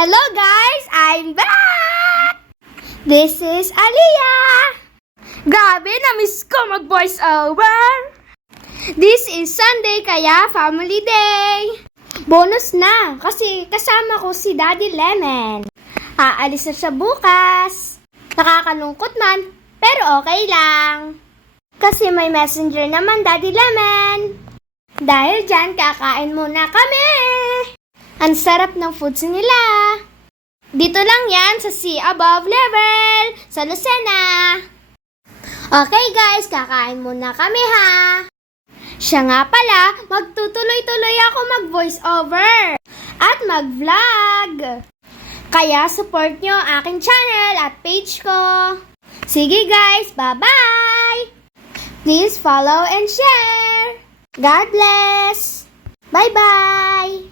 Hello guys! I'm back! This is Aliyah! Grabe, na-miss ko mag-voice over! This is Sunday, kaya family day! Bonus na, kasi kasama ko si Daddy Lemon. Aalis na siya bukas. Nakakalungkot man, pero okay lang. Kasi may messenger naman, Daddy Lemon. Dahil dyan, kakain muna kami! Ang sarap ng foods nila. Dito lang yan sa Sea Above Level, sa Lucena. Okay guys, kakain muna kami ha. Siya nga pala, magtutuloy-tuloy ako mag-voice over at mag-vlog. Kaya support nyo aking channel at page ko. Sige guys, bye-bye! Please follow and share. God bless! Bye-bye!